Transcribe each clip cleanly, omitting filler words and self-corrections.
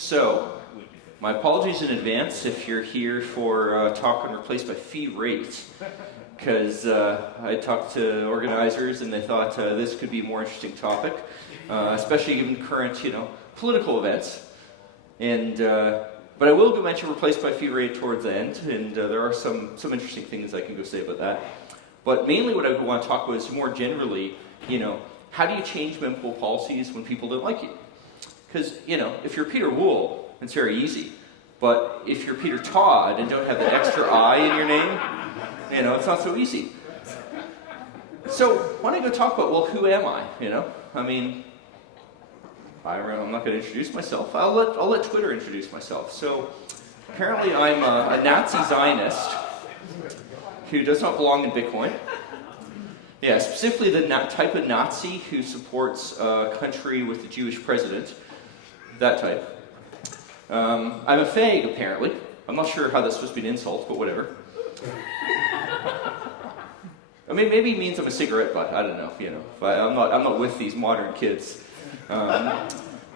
So, my apologies in advance if you're here for a talk on replaced by fee rate, because I talked to organizers and they thought this could be a more interesting topic, especially given current, political events. And but I will go mention replaced by fee rate towards the end, and there are some interesting things I can go say about that. But mainly what I want to talk about is more generally, how do you change mempool policies when people don't like you? Because, if you're Peter Wool, it's very easy. But if you're Peter Todd and don't have the extra I in your name, it's not so easy. So why don't I go talk about, well, who am I? I'm not going to introduce myself. I'll let Twitter introduce myself. So apparently I'm a Nazi Zionist who does not belong in Bitcoin. Yeah, specifically the type of Nazi who supports a country with a Jewish president. That type. I'm a fag, apparently. I'm not sure how that's supposed to be an insult, but whatever. Maybe it means I'm a cigarette butt. I don't know. I'm not with these modern kids.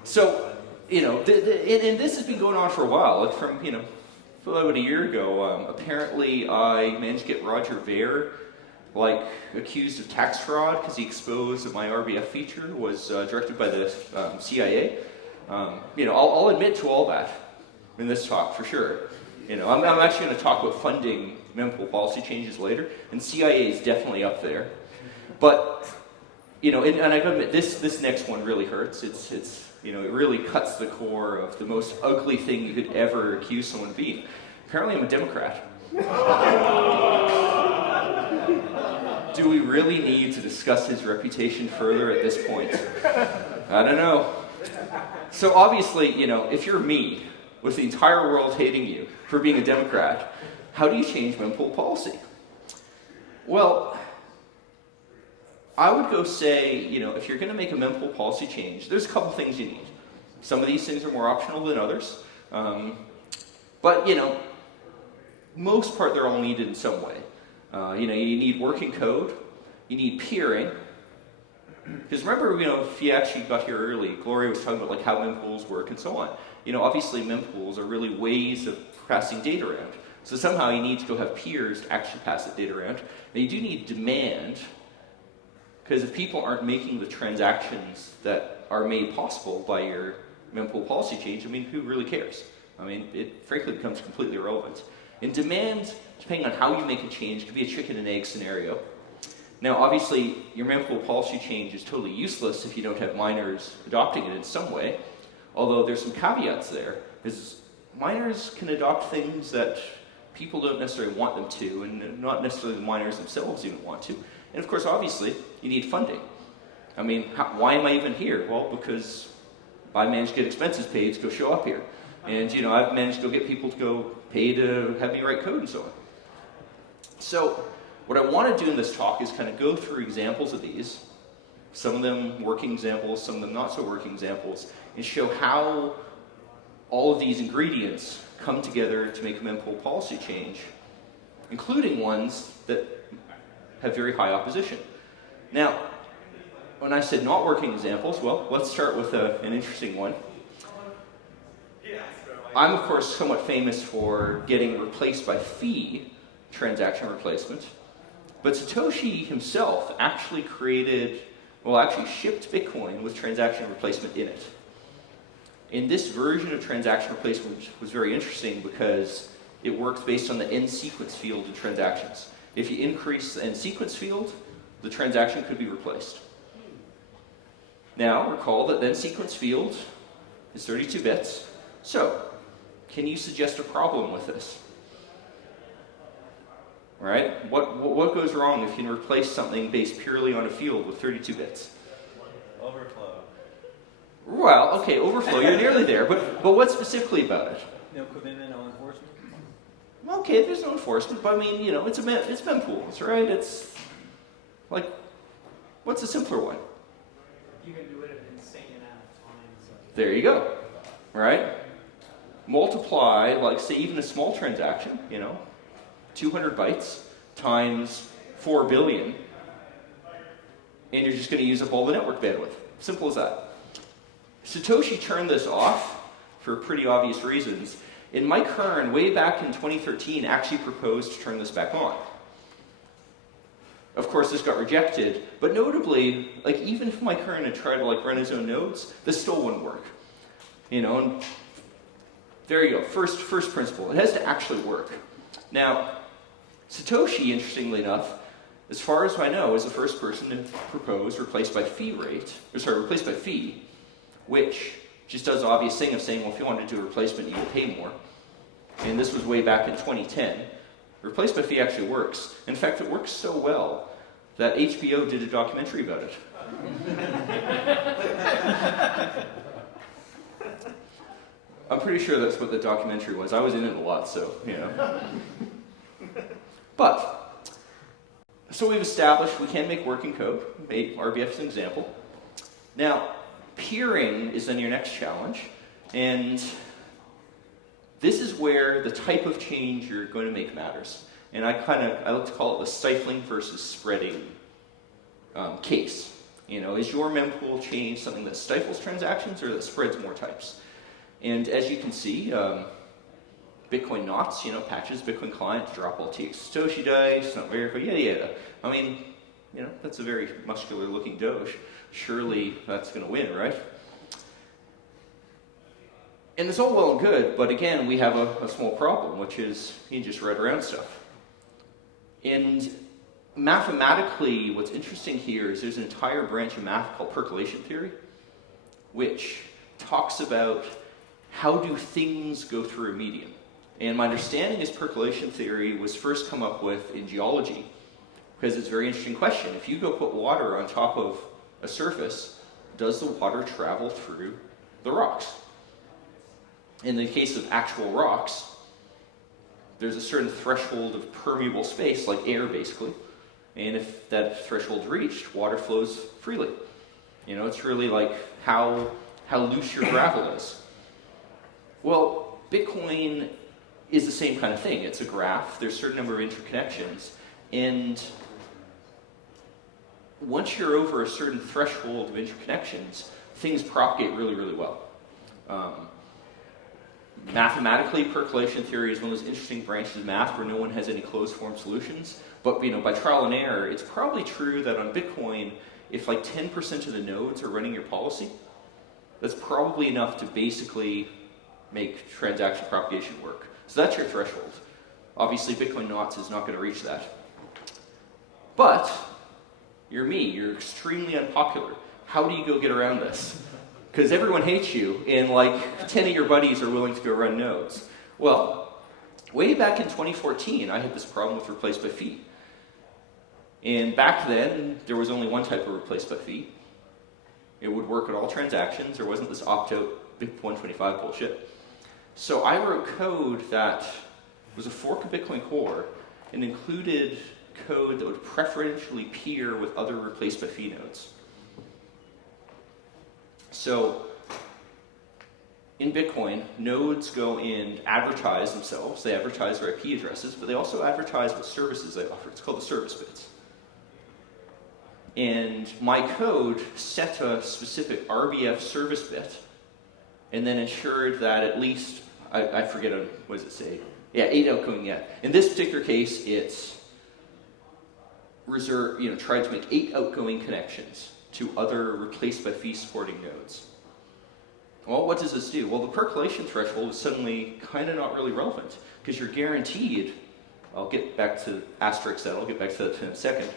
So, and this has been going on for a while. Like from about a year ago. Apparently, I managed to get Roger Ver accused of tax fraud because he exposed that my RBF feature was directed by the CIA. I'll admit to all that in this talk for sure. I'm actually going to talk about funding mempool policy changes later, and CIA is definitely up there. But and I gotta admit, this next one really hurts. It's it really cuts the core of the most ugly thing you could ever accuse someone of being. Apparently, I'm a Democrat. Do we really need to discuss his reputation further at this point? I don't know. So obviously, if you're me, with the entire world hating you for being a Democrat, how do you change mempool policy? Well, I would go say, if you're going to make a mempool policy change, there's a couple things you need. Some of these things are more optional than others. But, most part they're all needed in some way. You need working code, you need peering. Because remember, if you actually got here early, Gloria was talking about how mempools work and so on. Obviously mempools are really ways of passing data around. So somehow you need to go have peers to actually pass that data around. Now you do need demand, because if people aren't making the transactions that are made possible by your mempool policy change, who really cares? It frankly becomes completely irrelevant. And demand, depending on how you make a change, could be a chicken and egg scenario. Now, obviously, your mempool policy change is totally useless if you don't have miners adopting it in some way, although there's some caveats there, because miners can adopt things that people don't necessarily want them to, and not necessarily the miners themselves even want to. And of course, obviously, you need funding. Why am I even here? Well, because I managed to get expenses paid to go show up here. And, I've managed to go get people to go pay to have me write code and so on. So, what I want to do in this talk is kind of go through examples of these, some of them working examples, some of them not so working examples, and show how all of these ingredients come together to make a mempool policy change, including ones that have very high opposition. Now, when I said not working examples, well, let's start with an interesting one. I'm, of course, somewhat famous for getting replaced by fee transaction replacement. But Satoshi himself actually shipped Bitcoin with transaction replacement in it. And this version of transaction replacement was very interesting because it works based on the end sequence field of transactions. If you increase the end sequence field, the transaction could be replaced. Now, recall that the end sequence field is 32 bits. So, can you suggest a problem with this? Right? What goes wrong if you can replace something based purely on a field with 32 bits? Overflow. Well, okay, overflow, you're nearly there, but what specifically about it? No commitment, no enforcement. Okay, there's no enforcement, but it's mempools, right? It's what's a simpler one? You can do it an insane amount of times. There you go, right? Multiply, say even a small transaction, 200 bytes times 4 billion, and you're just going to use up all the network bandwidth. Simple as that. Satoshi turned this off for pretty obvious reasons. And Mike Hearn, way back in 2013, actually proposed to turn this back on. Of course, this got rejected, but notably, like even if Mike Hearn had tried to like run his own nodes, this still wouldn't work. You know, and there you go. First principle. It has to actually work. Now, Satoshi, interestingly enough, as far as I know, is the first person to propose replaced by fee, which just does the obvious thing of saying, well, if you want to do a replacement, you will pay more. And this was way back in 2010. Replaced by fee actually works. In fact, it works so well that HBO did a documentary about it. I'm pretty sure that's what the documentary was. I was in it a lot, so, you know. But, so we've established we can make working code. Made RBF as an example. Now, peering is then your next challenge. And this is where the type of change you're going to make matters. And I like to call it the stifling versus spreading case. You know, is your mempool change something that stifles transactions or that spreads more types? And as you can see, Bitcoin knots, you know, patches Bitcoin client, drop all TX Satoshi dice, not verify, yada. I mean, you know, that's a very muscular looking Doge. Surely that's going to win, right? And it's all well and good, but again, we have a small problem, which is you just write around stuff. And mathematically, what's interesting here is there's an entire branch of math called percolation theory, which talks about how do things go through a medium. And my understanding is percolation theory was first come up with in geology, because it's a very interesting question. If you go put water on top of a surface, does the water travel through the rocks? In the case of actual rocks, there's a certain threshold of permeable space, like air basically, and if that threshold's reached, water flows freely. You know, it's really like how loose your gravel is. Well, Bitcoin is the same kind of thing. It's a graph, there's a certain number of interconnections, and once you're over a certain threshold of interconnections, things propagate really, really well. Mathematically, percolation theory is one of those interesting branches of math where no one has any closed-form solutions. But you know, by trial and error, it's probably true that on Bitcoin, if like 10% of the nodes are running your policy, that's probably enough to basically make transaction propagation work. So that's your threshold. Obviously, Bitcoin knots is not going to reach that. But you're me. You're extremely unpopular. How do you go get around this? Because everyone hates you, and like 10 of your buddies are willing to go run nodes. Well, way back in 2014, I had this problem with replace by fee. And back then, there was only one type of replace by fee. It would work at all transactions. There wasn't this opt-out BIP 125 bullshit. So I wrote code that was a fork of Bitcoin Core and included code that would preferentially peer with other replace by fee nodes. So in Bitcoin, nodes go and advertise themselves. They advertise their IP addresses, but they also advertise what services they offer. It's called the service bits. And my code set a specific RBF service bit and then ensured that at least, I forget, what does it say? Yeah, 8 outgoing yet. In this particular case, it's tried to make 8 outgoing connections to other replaced by fee supporting nodes. Well, what does this do? Well, the percolation threshold is suddenly kind of not really relevant because you're guaranteed, I'll get back to asterisk that, I'll get back to that in a second.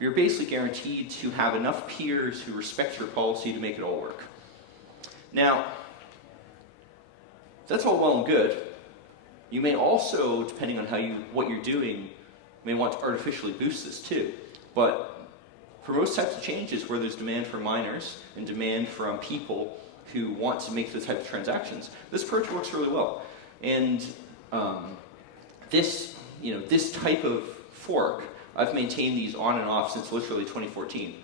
You're basically guaranteed to have enough peers who respect your policy to make it all work. Now, that's all well and good. You may also, depending on what you're doing, may want to artificially boost this too. But for most types of changes where there's demand from miners and demand from people who want to make the type of transactions, this approach works really well. And this type of fork, I've maintained these on and off since literally 2014.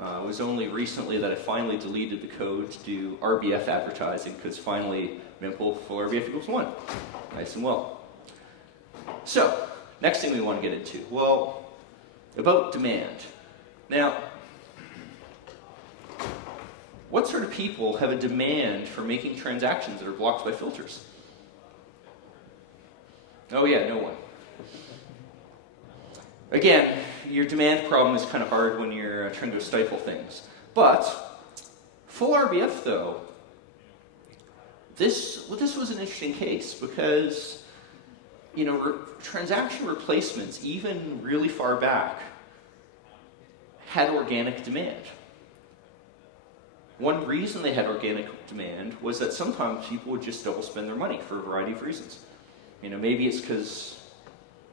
It was only recently that I finally deleted the code to do RBF advertising because finally Mempool full RBF equals 1. Nice and well. So, next thing we want to get into. Well, about demand. Now, What sort of people have a demand for making transactions that are blocked by filters? Oh yeah, no one. Again, your demand problem is kind of hard when you're trying to stifle things. But full RBF, though, this was an interesting case because, you know, transaction replacements, even really far back, had organic demand. One reason they had organic demand was that sometimes people would just double spend their money for a variety of reasons. You know, maybe it's because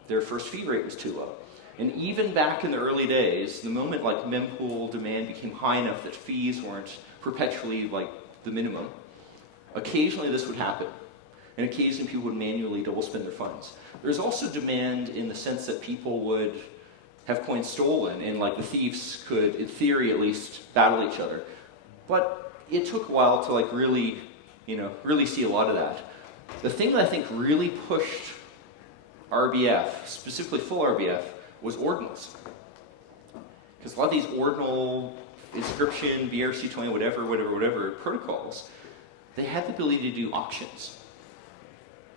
their first fee rate was too low. And even back in the early days, the moment like mempool demand became high enough that fees weren't perpetually like the minimum, occasionally this would happen. And occasionally people would manually double spend their funds. There's also demand in the sense that people would have coins stolen and like the thieves could, in theory at least, battle each other. But it took a while to like really, you know, really see a lot of that. The thing that I think really pushed RBF, specifically full RBF, was ordinals. Because a lot of these ordinal, inscription, BRC20, whatever protocols, they had the ability to do auctions.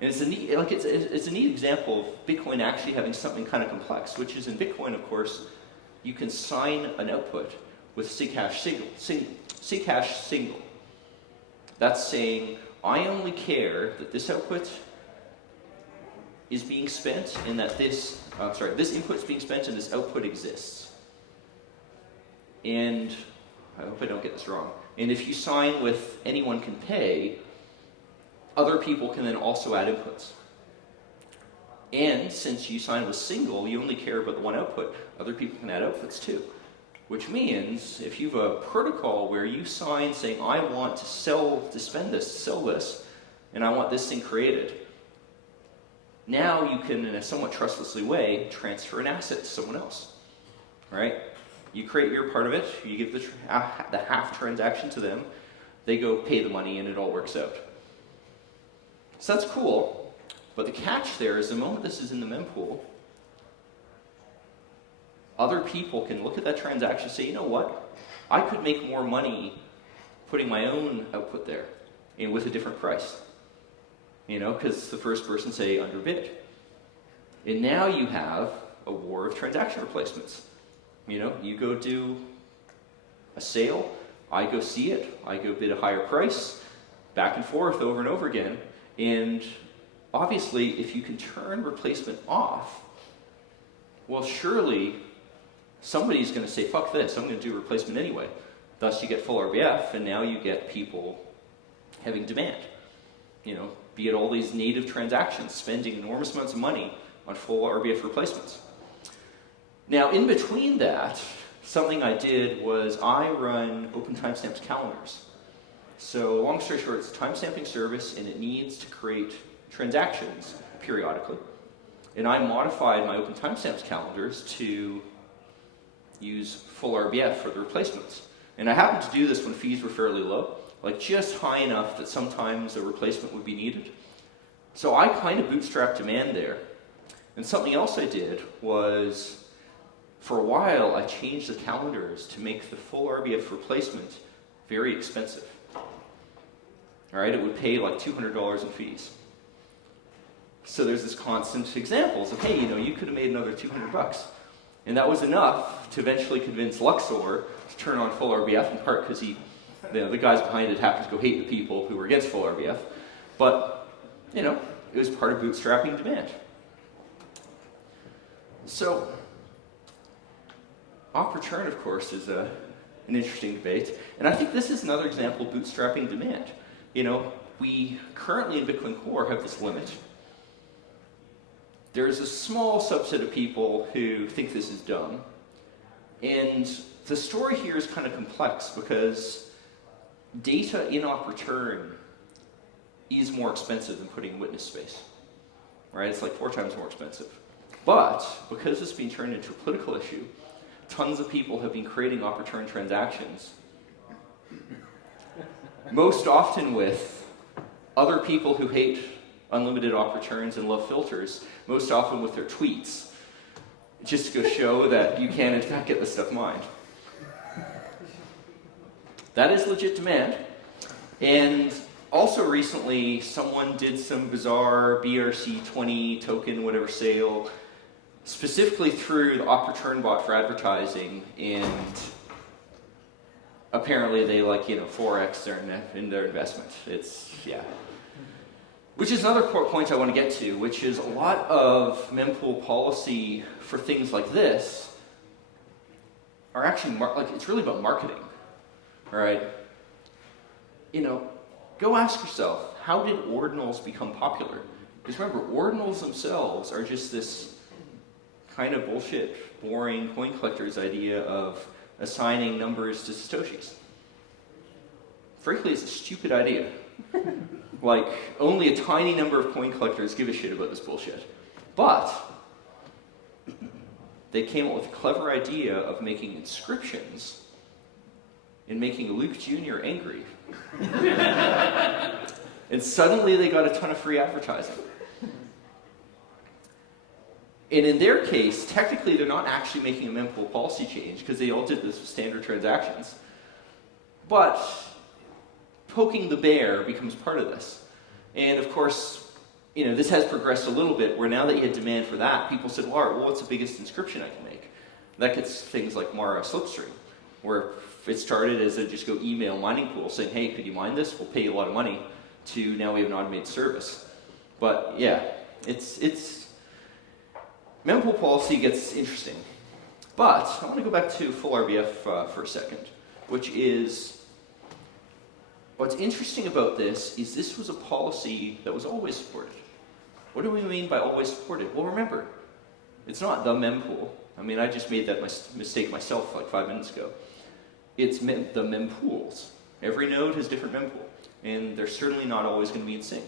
And it's a neat, like it's a neat example of Bitcoin actually having something kind of complex, which is in Bitcoin, of course, you can sign an output with Sighash single. That's saying, I only care that this output is being spent and that this input is being spent and this output exists. And I hope I don't get this wrong. And if you sign with anyone can pay, other people can then also add inputs. And since you sign with single, you only care about the one output. Other people can add outputs too. Which means if you have a protocol where you sign saying, I want to sell this, and I want this thing created, now you can, in a somewhat trustlessly way, transfer an asset to someone else. Right? You create your part of it, you give the half transaction to them, they go pay the money, and it all works out. So that's cool, but the catch there is the moment this is in the mempool, other people can look at that transaction and say, you know what, I could make more money putting my own output there and with a different price. You know, because the first person, say, underbid. And now you have a war of transaction replacements. You know, you go do a sale, I go see it, I go bid a higher price, back and forth over and over again. And obviously, if you can turn replacement off, well, surely somebody's going to say, fuck this, I'm going to do replacement anyway. Thus, you get full RBF, and now you get people having demand. You know, be it all these native transactions, spending enormous amounts of money on full RBF replacements. Now, in between that, something I did was I run open timestamps calendars. So, long story short, it's a timestamping service, and it needs to create transactions periodically. And I modified my open timestamps calendars to use full RBF for the replacements. And I happened to do this when fees were fairly low, like just high enough that sometimes a replacement would be needed. So I kind of bootstrapped demand there. And something else I did was, for a while, I changed the calendars to make the full RBF replacement very expensive. All right, it would pay like $200 in fees. So there's this constant examples of, hey, you know, you could have made another $200. And that was enough to eventually convince Luxor to turn on full RBF, in part because the guys behind it happened to go hate the people who were against full RBF. But, you know, it was part of bootstrapping demand. So, op return, of course, is an interesting debate. And I think this is another example of bootstrapping demand. You know, we currently in Bitcoin Core have this limit. There's a small subset of people who think this is dumb. And the story here is kind of complex because data in op return is more expensive than putting witness space. Right? It's like 4 times more expensive. But because it's being turned into a political issue, tons of people have been creating op return transactions, most often with other people who hate unlimited op returns and love filters, most often with their tweets, just to go show that you can in fact get this stuff mined. That is legit demand. And also recently, someone did some bizarre BRC20 token, whatever sale, specifically through the op return bot for advertising, and apparently they 4x their investment. It's, yeah. Which is another point I want to get to, which is a lot of mempool policy for things like this are actually, it's really about marketing, all right? Go ask yourself, how did ordinals become popular? Because remember, ordinals themselves are just this kind of bullshit, boring coin collector's idea of assigning numbers to satoshis. Frankly, it's a stupid idea. Only a tiny number of coin collectors give a shit about this bullshit. But they came up with a clever idea of making inscriptions and making Luke Jr. angry. And suddenly they got a ton of free advertising. And in their case, technically they're not actually making a mempool policy change because they all did this with standard transactions. But poking the bear becomes part of this. And of course, this has progressed a little bit where now that you had demand for that, people said, well, what's the biggest inscription I can make? That gets things like Mara Slipstream, where it started as a just go email mining pool saying, hey, could you mine this? We'll pay you a lot of money, to now we have an automated service. But yeah, it's mempool policy gets interesting. But I want to go back to full RBF for a second, which is, what's interesting about this is this was a policy that was always supported. What do we mean by always supported? Well, remember, it's not the mempool. I mean, I just made that mistake myself 5 minutes ago. It's the mempools. Every node has different mempool, and they're certainly not always going to be in sync.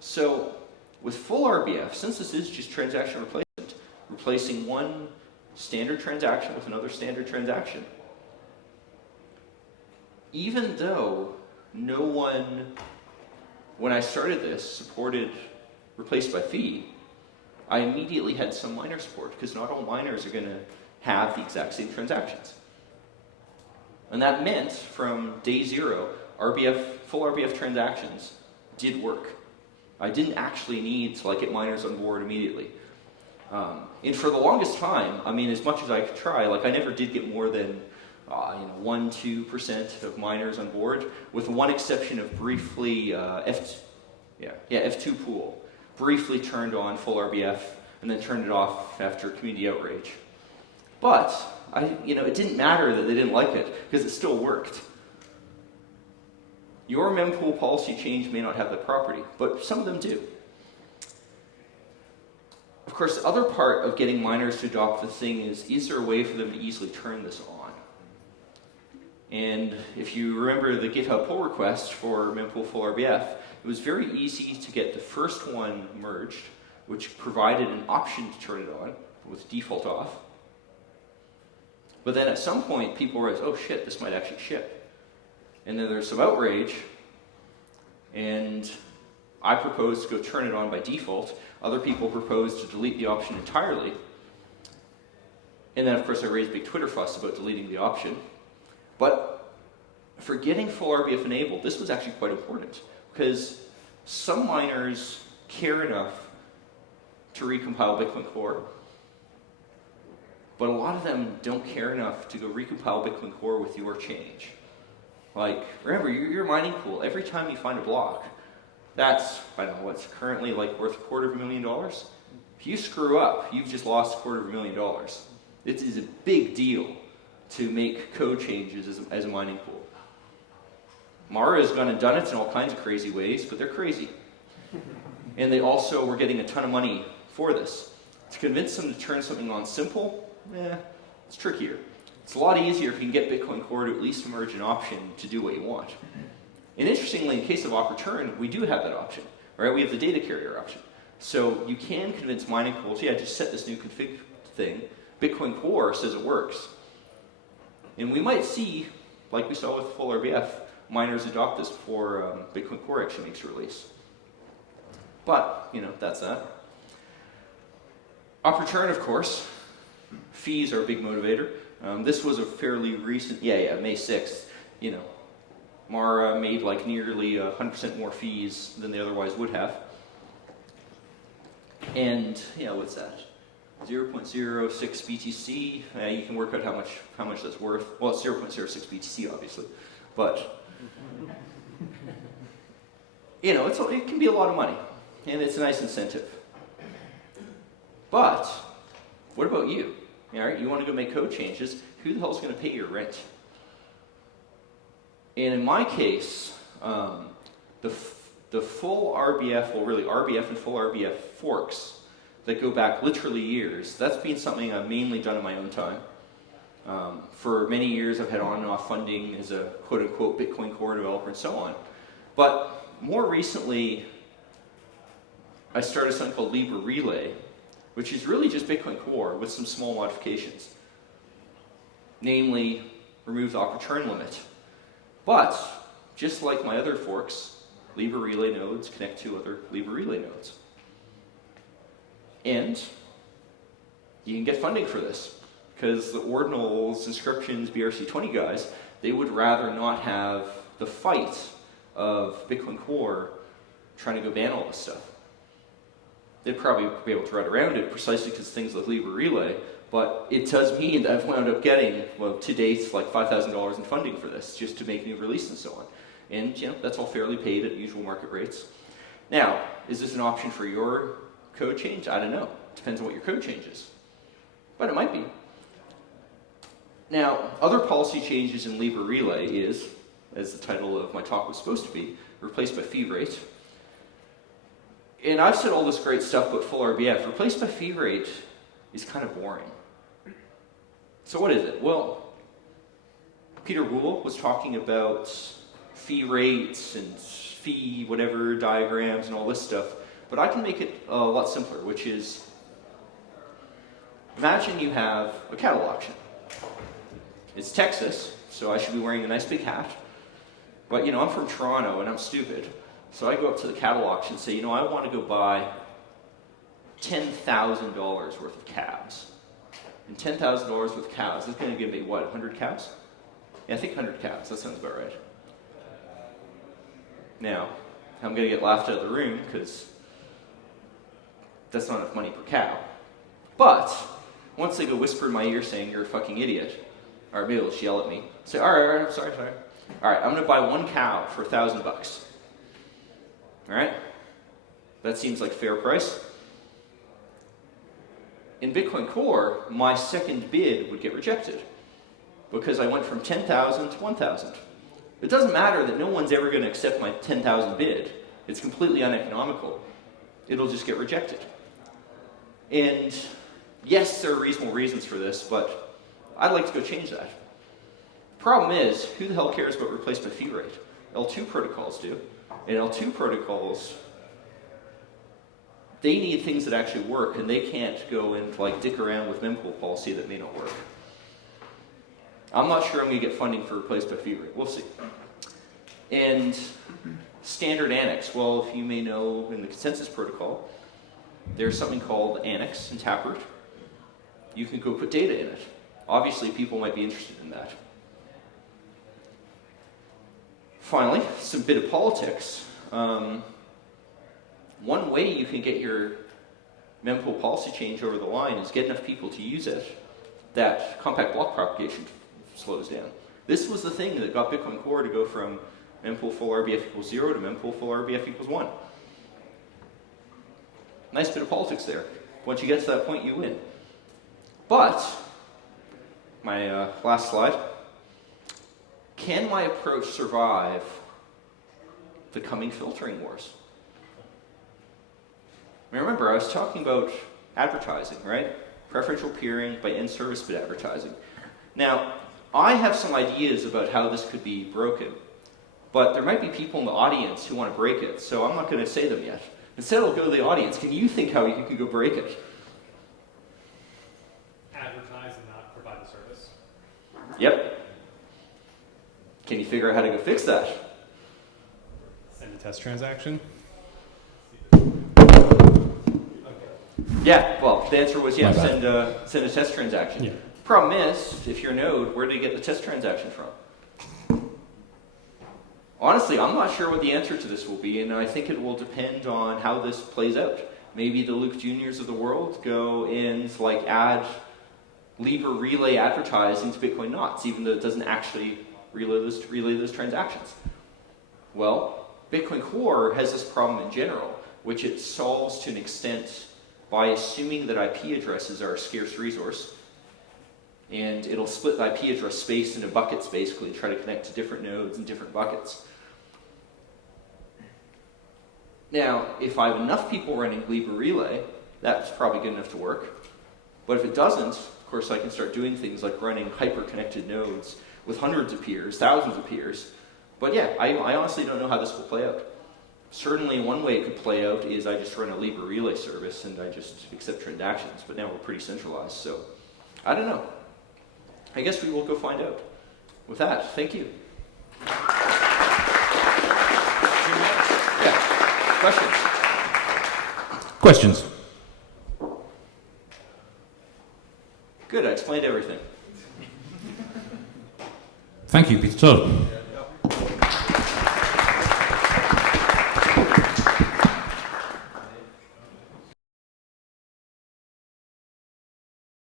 So with full RBF, since this is just transaction replacement, replacing one standard transaction with another standard transaction, even though no one, when I started this, supported replaced by fee, I immediately had some miner support, because not all miners are going to have the exact same transactions. And that meant from day zero, full RBF transactions did work. I didn't actually need to get miners on board immediately. And for the longest time, I mean, as much as I could try, I never did get more than 1-2% of miners on board, with one exception of briefly F2 pool briefly turned on full RBF and then turned it off after community outrage. But it didn't matter that they didn't like it because it still worked. Your mempool policy change may not have that property, but some of them do. Of course, the other part of getting miners to adopt the thing is there a way for them to easily turn this on? And if you remember the GitHub pull request for mempool full RBF, it was very easy to get the first one merged, which provided an option to turn it on with default off. But then at some point, people realized, oh shit, this might actually ship. And then there's some outrage, and I proposed to go turn it on by default. Other people proposed to delete the option entirely. And then, of course, I raised a big Twitter fuss about deleting the option. But for getting full RBF enabled, this was actually quite important, because some miners care enough to recompile Bitcoin Core, but a lot of them don't care enough to go recompile Bitcoin Core with your change. Remember, you're a mining pool. Every time you find a block, that's, I don't know, what's currently worth $250,000. If you screw up, you've just lost $250,000. It is a big deal to make code changes as a mining pool. Mara has gone and done it in all kinds of crazy ways, but they're crazy. And they also were getting a ton of money for this. To convince them to turn something on simple, it's trickier. It's a lot easier if you can get Bitcoin Core to at least merge an option to do what you want. And interestingly, in case of op return, we do have that option, right? We have the data carrier option. So you can convince mining pools, just set this new config thing. Bitcoin Core says it works. And we might see, like we saw with full RBF, miners adopt this before Bitcoin Core actually makes a release. But, that's that. Op return, of course. Fees are a big motivator. This was a fairly recent, May 6th. Mara made like nearly 100% more fees than they otherwise would have. And yeah, what's that? 0.06 BTC. You can work out how much that's worth. Well, it's 0.06 BTC, obviously, but it can be a lot of money, and it's a nice incentive. But what about you? All right, you want to go make code changes. Who the hell is going to pay your rent? And in my case, the full RBF, well, really RBF and full RBF forks that go back literally years, that's been something I've mainly done in my own time. For many years, I've had on and off funding as a quote-unquote Bitcoin core developer and so on. But more recently, I started something called Libra Relay, which is really just Bitcoin core with some small modifications. Namely, remove the op return limit. But, just like my other forks, Libra Relay nodes connect to other Libra Relay nodes. And you can get funding for this, because the ordinals, inscriptions, BRC20 guys, they would rather not have the fight of Bitcoin core trying to go ban all this stuff. They'd probably be able to run around it precisely because things like Libra Relay, but it does mean that I've wound up getting, well, to date, like $5,000 in funding for this, just to make new release and so on. And, that's all fairly paid at usual market rates. Now, is this an option for your code change? I don't know. Depends on what your code change is. But it might be. Now, other policy changes in Libra Relay is, as the title of my talk was supposed to be, replaced by fee rate. And I've said all this great stuff about full RBF. Replaced by fee rate is kind of boring. So what is it? Well, Peter Wool was talking about fee rates and fee whatever diagrams and all this stuff, but I can make it a lot simpler, which is, imagine you have a cattle auction. It's Texas, so I should be wearing a nice big hat, but I'm from Toronto and I'm stupid, so I go up to the cattle auction and say, I want to go buy $10,000 worth of calves. And $10,000 worth of cows, that's going to give me, what, 100 cows? Yeah, I think 100 cows, that sounds about right. Now, I'm going to get laughed out of the room because that's not enough money per cow. But, once they go whisper in my ear saying, you're a fucking idiot, or maybe they'll just yell at me, say, all right, sorry. All right, I'm going to buy one cow for $1,000. All right? That seems like a fair price. In Bitcoin Core, my second bid would get rejected because I went from 10,000 to 1,000. It doesn't matter that no one's ever going to accept my 10,000 bid. It's completely uneconomical. It'll just get rejected. And yes, there are reasonable reasons for this, but I'd like to go change that. Problem is, who the hell cares about replacement fee rate? L2 protocols do. And L2 protocols, they need things that actually work, and they can't go and dick around with mempool policy that may not work. I'm not sure I'm going to get funding for replacement fee rate. We'll see. And standard annex. Well, if you may know, in the consensus protocol, there's something called annex and taproot. You can go put data in it. Obviously, people might be interested in that. Finally, some bit of politics. One way you can get your mempool policy change over the line is get enough people to use it that compact block propagation slows down. This was the thing that got Bitcoin Core to go from mempool full RBF equals 0 to mempool full RBF equals 1. Nice bit of politics there. Once you get to that point, you win. But, my last slide. Can my approach survive the coming filtering wars? Remember, I was talking about advertising, right? Preferential peering by in-service bit advertising. Now, I have some ideas about how this could be broken, but there might be people in the audience who want to break it, so I'm not going to say them yet. Instead, I'll go to the audience. Can you think how you can go break it? Advertise and not provide the service. Yep. Can you figure out how to go fix that? Send a test transaction. Yeah, well, the answer was yes, send a test transaction. Yeah. Problem is, if you're a node, where do you get the test transaction from? Honestly, I'm not sure what the answer to this will be, and I think it will depend on how this plays out. Maybe the Luke Juniors of the world go and add Libra relay advertising to Bitcoin knots, even though it doesn't actually relay those transactions. Well, Bitcoin Core has this problem in general, which it solves to an extent by assuming that IP addresses are a scarce resource, and it'll split the IP address space into buckets, basically, try to connect to different nodes and different buckets. Now, if I have enough people running Libra Relay, that's probably good enough to work. But if it doesn't, of course, I can start doing things like running hyper-connected nodes with hundreds of peers, thousands of peers. But yeah, I honestly don't know how this will play out. Certainly one way it could play out is I just run a Libra Relay service and I just accept transactions, but now we're pretty centralized, so I don't know. I guess we will go find out. With that, thank you. Yeah, questions? Questions? Good, I explained everything. Thank you, Peter Todd.